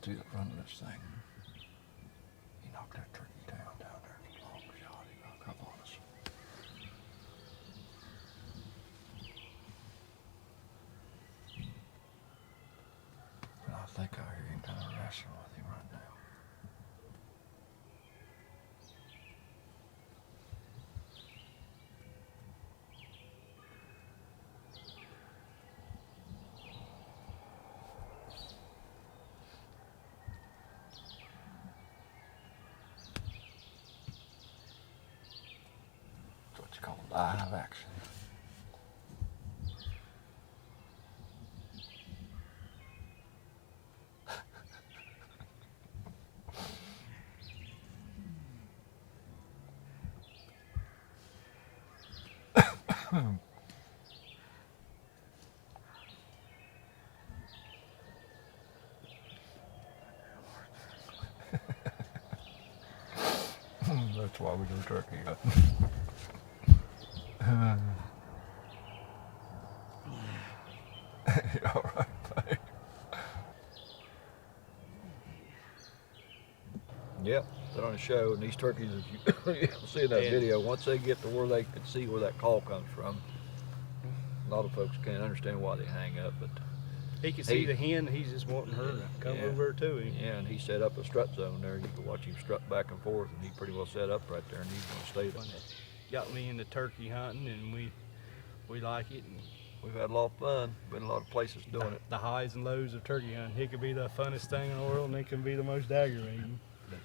out through the front of this thing. He knocked that turkey down there. Long shot. He got a couple on us. But I think I hear him kind of wrestling with him right now. That's what you call live action. That's why we go turkey hunting. All right, babe. Yep, put on a show, and these turkeys, as you'll see in that video, once they get to where they can see where that call comes from, a lot of folks can't understand why they hang up, but he can see the hen. He's just wanting her to come over to him. Yeah, and he set up a strut zone there. You can watch him strut back and forth, and he pretty well set up right there, and he's going to stay there. Got me into turkey hunting, and we like it. And we've had a lot of fun. Been a lot of places doing it. The highs and lows of turkey hunting. It could be the funnest thing in the world, and it can be the most aggravating. But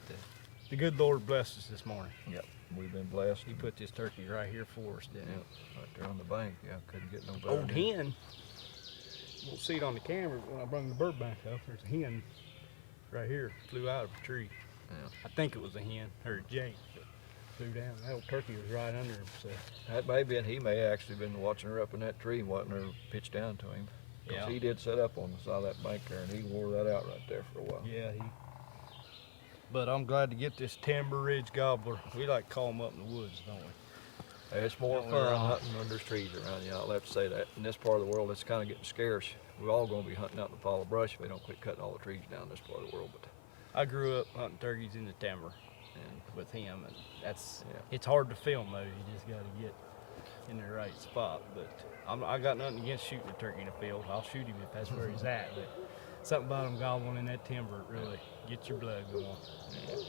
the good Lord blessed us this morning. Yep, we've been blessed. He put this turkey right here for us, didn't he? Right there on the bank. Yeah, couldn't get no better. Old hen. You won't see it on the camera, but when I bring the bird back up, there's a hen right here. Flew out of a tree. Yeah. I think it was a hen or a jay. Flew down. That old turkey was right under him. So that may be, and he may actually been watching her up in that tree, watching her pitch down to him. Yeah. He did set up on the side of that bank there, and he wore that out right there for a while. Yeah. But I'm glad to get this Timber Ridge gobbler. We like to call them up in the woods, don't we? It's more fun hunting under trees around you. I'll have to say that. In this part of the world, it's kind of getting scarce. We're all going to be hunting out in the fall of brush if we don't quit cutting all the trees down in this part of the world. But I grew up hunting turkeys in the timber and with him, and it's hard to film though. You just got to get in the right spot. But I got nothing against shooting a turkey in the field. I'll shoot him if that's where he's at. But something about him gobbling in that timber really gets your blood going. Yeah.